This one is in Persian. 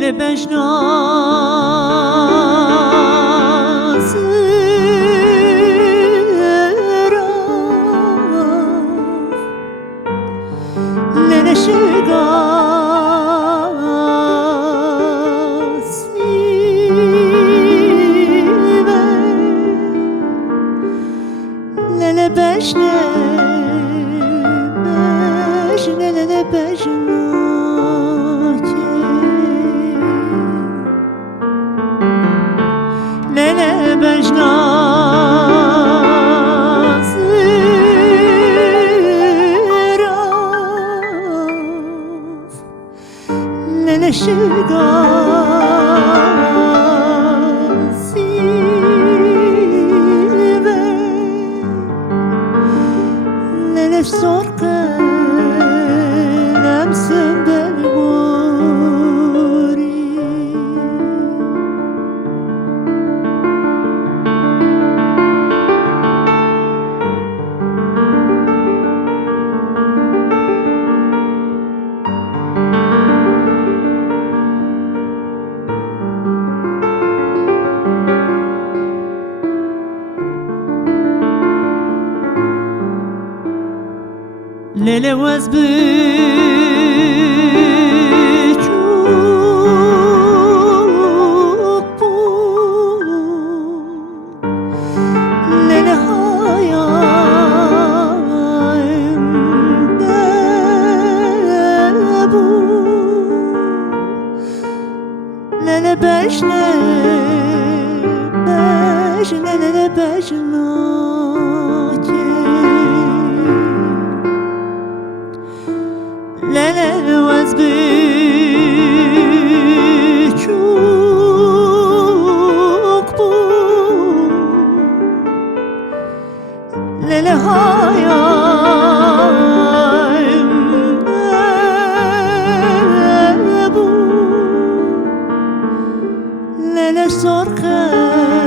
ليلة بجناس ليلة شقاسي ليلة بجناس ليلة بجناس ليلة بجناس ليلة شقاسي ليلة سرقة لمسة بالغوري ليلة وزبيج ليلة هايم دابو ليلة بجنة ليلة بجنة ليلة وزبيج ليلة هايم دابو ليلة سرقة